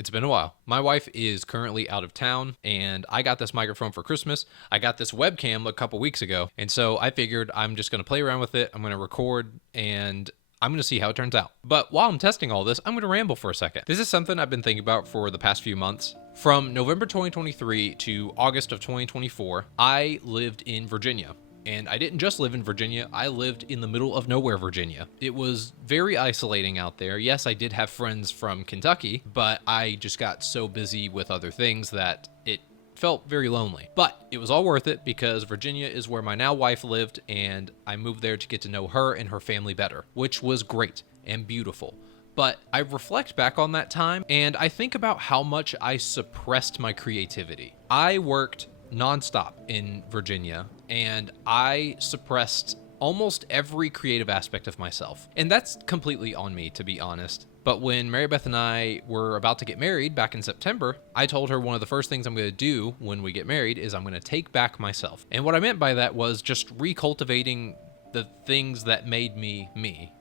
It's been a while. My wife is currently out of town, and I got this microphone for Christmas. I got this webcam a couple weeks ago, and so I figured I'm just going to play around with it. I'm going to record, and I'm going to see how it turns out. But while I'm testing all this, I'm going to ramble for a second. This is something I've been thinking about for the past few months. From November 2023 to August of 2024, I lived in Virginia. And I didn't just live in Virginia, I lived in the middle of nowhere, Virginia. It was very isolating out there. Yes, I did have friends from Kentucky, but I just got so busy with other things that it felt very lonely. But it was all worth it because Virginia is where my now wife lived, and I moved there to get to know her and her family better, which was great and beautiful. But I reflect back on that time, and I think about how much I suppressed my creativity. I worked nonstop in Virginia, and I suppressed almost every creative aspect of myself. And that's completely on me, to be honest. But when Mary Beth and I were about to get married back in September, I told her one of the first things I'm going to do when we get married is I'm going to take back myself. And what I meant by that was just recultivating the things that made me me,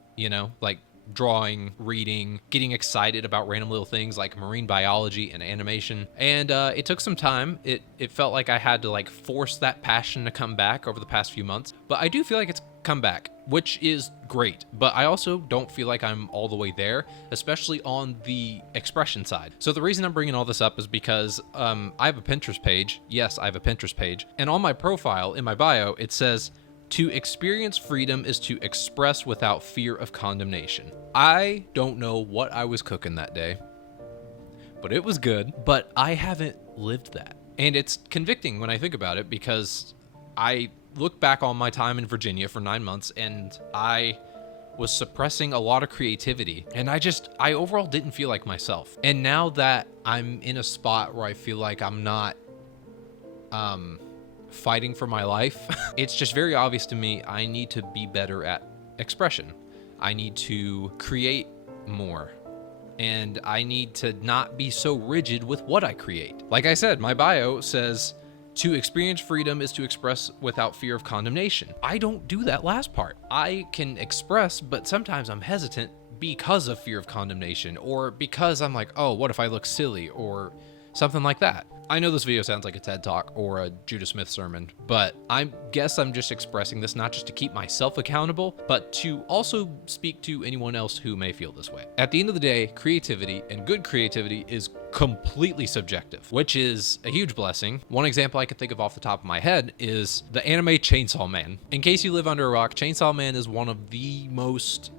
like drawing, reading, getting excited about random little things like marine biology and animation. And it took some time. It felt like I had to force that passion to come back over the past few months. But I do feel like it's come back, which is great. But I also don't feel like I'm all the way there, especially on the expression side. So the reason I'm bringing all this up is because I have a Pinterest page. Yes, I have a Pinterest page. And on my profile, in my bio, it says, "To experience freedom is to express without fear of condemnation." I don't know what I was cooking that day, but it was good. But I haven't lived that. And it's convicting when I think about it because I look back on my time in Virginia for 9 months and I was suppressing a lot of creativity. And I overall didn't feel like myself. And now that I'm in a spot where I feel like I'm not, fighting for my life, it's just very obvious to me I need to be better at expression. I need to create more. And I need to not be so rigid with what I create. Like I said, my bio says, "To experience freedom is to express without fear of condemnation." I don't do that last part. I can express, but sometimes I'm hesitant because of fear of condemnation, or because I'm like, oh, what if I look silly, or something like that. I know this video sounds like a TED Talk or a Judah Smith sermon, but I guess I'm just expressing this not just to keep myself accountable, but to also speak to anyone else who may feel this way. At the end of the day, creativity, and good creativity, is completely subjective, which is a huge blessing. One example I can think of off the top of my head is the anime Chainsaw Man. In case you live under a rock, Chainsaw Man is one of the most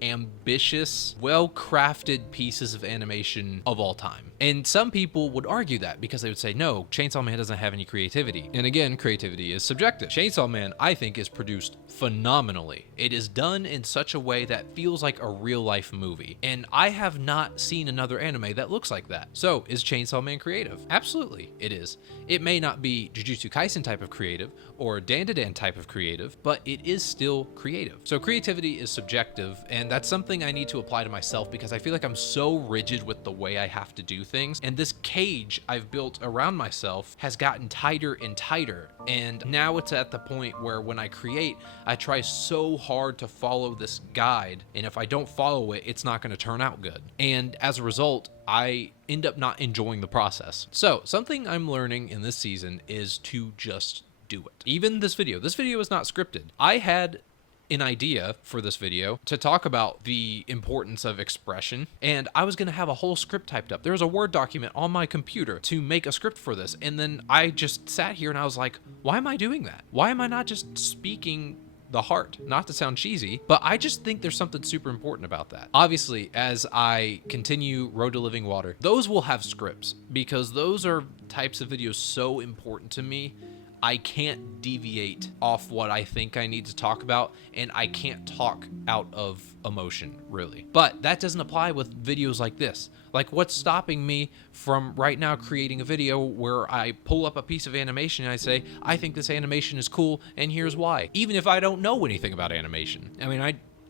ambitious, well-crafted pieces of animation of all time. And some people would argue that because they would say, no, Chainsaw Man doesn't have any creativity. And again, creativity is subjective. Chainsaw Man, I think, is produced phenomenally. It is done in such a way that feels like a real-life movie. And I have not seen another anime that looks like that. So, is Chainsaw Man creative? Absolutely, it is. It may not be Jujutsu Kaisen type of creative or Dandadan type of creative, but it is still creative. So creativity is subjective, and that's something I need to apply to myself because I feel like I'm so rigid with the way I have to do things. And this cage I've built around myself has gotten tighter and tighter. And now it's at the point where when I create, I try so hard to follow this guide. And if I don't follow it, it's not going to turn out good. And as a result, I end up not enjoying the process. So something I'm learning in this season is to just do it. Even this video is not scripted. I had an idea for this video to talk about the importance of expression, and I was going to have a whole script typed up. There was a Word document on my computer to make a script for this, and then I just sat here and I was like, why am I doing that? Why am I not just speaking the heart? Not to sound cheesy, but I just think there's something super important about that. Obviously, as I continue Road to Living Water, those will have scripts because those are types of videos so important to me. I can't deviate off what I think I need to talk about, and I can't talk out of emotion, really. But that doesn't apply with videos like this. Like, what's stopping me from right now creating a video where I pull up a piece of animation and I say, I think this animation is cool, and here's why. Even if I don't know anything about animation. I mean,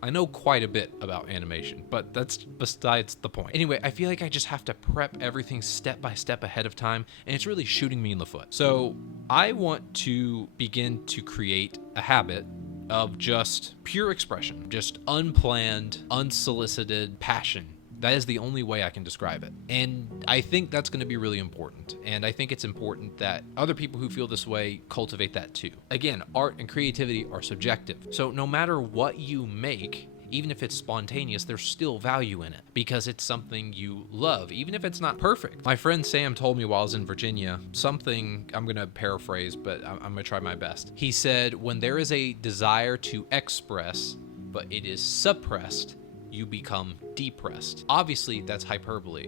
I know quite a bit about animation, but that's besides the point. Anyway, I feel like I just have to prep everything step by step ahead of time, and it's really shooting me in the foot. So I want to begin to create a habit of just pure expression, just unplanned, unsolicited passion That is the only way I can describe it. And I think that's going to be really important. And I think it's important that other people who feel this way cultivate that too. Again, art and creativity are subjective. So no matter what you make, even if it's spontaneous, there's still value in it because it's something you love, even if it's not perfect. My friend Sam told me while I was in Virginia something, I'm going to paraphrase, but I'm going to try my best. He said, when there is a desire to express, but it is suppressed, you become depressed. Obviously, that's hyperbole,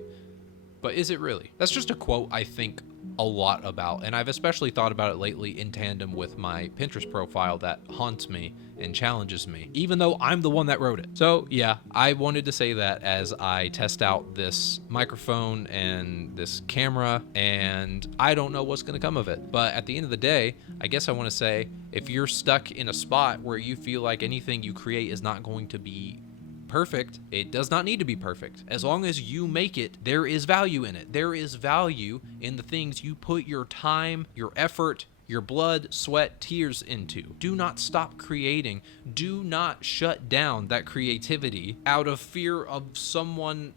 but is it really? That's just a quote I think a lot about, and I've especially thought about it lately in tandem with my Pinterest profile that haunts me and challenges me, even though I'm the one that wrote it. So yeah, I wanted to say that as I test out this microphone and this camera, and I don't know what's going to come of it. But at the end of the day, I guess I want to say, if you're stuck in a spot where you feel like anything you create is not going to be perfect, it does not need to be perfect. As long as you make it, there is value in it. There is value in the things you put your time, your effort, your blood, sweat, tears into. Do not stop creating. Do not shut down that creativity out of fear of someone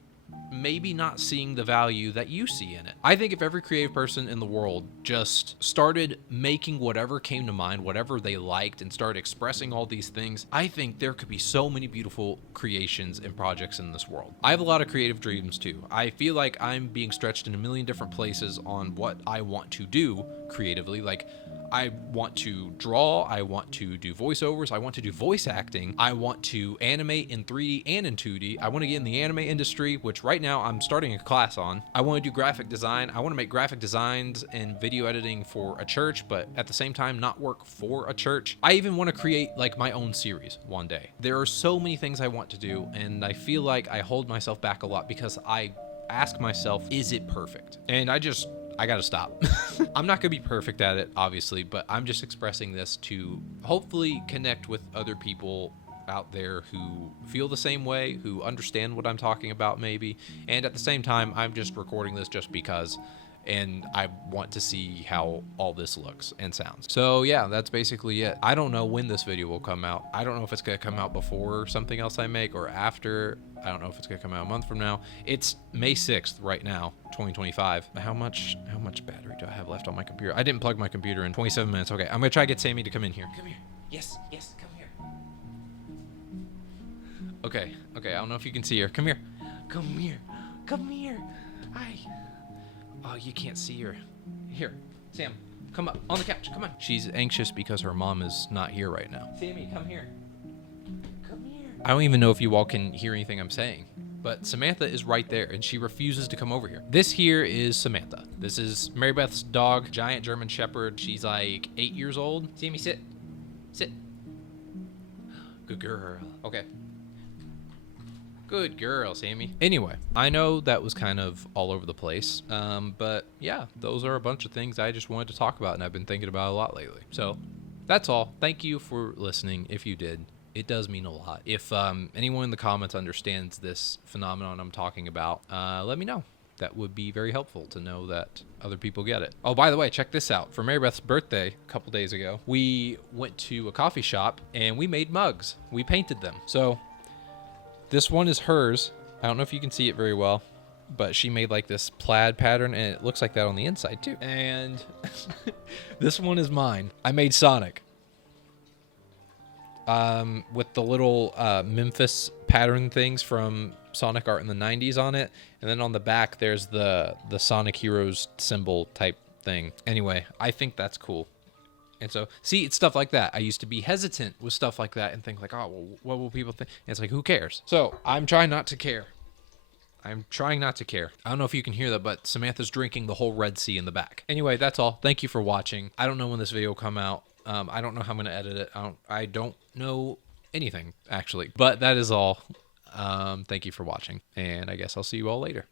maybe not seeing the value that you see in it. I think if every creative person in the world just started making whatever came to mind, whatever they liked, and started expressing all these things, I think there could be so many beautiful creations and projects in this world. I have a lot of creative dreams too. I feel like I'm being stretched in a million different places on what I want to do creatively. Like, I want to draw, I want to do voiceovers, I want to do voice acting, I want to animate in 3D and in 2D. I want to get in the anime industry, which right now I'm starting a class on. I want to do graphic design. I want to make graphic designs and video editing for a church, but at the same time not work for a church. I even want to create like my own series one day. There are so many things I want to do, and I feel like I hold myself back a lot because I ask myself, is it perfect? And I gotta stop. I'm not gonna be perfect at it, obviously, but I'm just expressing this to hopefully connect with other people out there who feel the same way, who understand what I'm talking about maybe. And at the same time, I'm just recording this just because, and I want to see how all this looks and sounds. So yeah, that's basically it. I don't know when this video will come out. I don't know if it's gonna come out before something else I make or after. I don't know if it's gonna come out a month from now. It's May 6th right now, 2025. How much battery do I have left on my computer? I didn't plug my computer in. 27 minutes. Okay, I'm gonna try to get Sammy to come in here. Come here. Yes, come here. Okay, I don't know if you can see her. Come here. Hi. Oh, you can't see her. Here, Sam, come up on the couch. Come on. She's anxious because her mom is not here right now. Sammy, come here. I don't even know if you all can hear anything I'm saying, but Samantha is right there and she refuses to come over here. This here is Samantha. This is Mary Beth's dog, giant German Shepherd. She's like 8 years old. Sammy, sit. Good girl. Okay. Good girl, Sammy. Anyway, I know that was kind of all over the place, but yeah, those are a bunch of things I just wanted to talk about and I've been thinking about a lot lately. So that's all. Thank you for listening if you did. It does mean a lot. If anyone in the comments understands this phenomenon I'm talking about, let me know. That would be very helpful to know that other people get it. Oh, by the way, check this out. For Mary Beth's birthday a couple days ago, we went to a coffee shop and we made mugs. We painted them. So this one is hers. I don't know if you can see it very well, but she made like this plaid pattern and it looks like that on the inside too. And this one is mine. I made Sonic. With the little Memphis pattern things from Sonic art in the 90s on it. And then on the back, there's the Sonic Heroes symbol type thing. Anyway, I think that's cool. And so, see, it's stuff like that. I used to be hesitant with stuff like that and think like, oh, well, what will people think? And it's like, who cares? So I'm trying not to care. I don't know if you can hear that, but Samantha's drinking the whole Red Sea in the back. Anyway, that's all. Thank you for watching. I don't know when this video will come out. I don't know how I'm going to edit it. I don't know anything, actually. But that is all. Thank you for watching, and I guess I'll see you all later.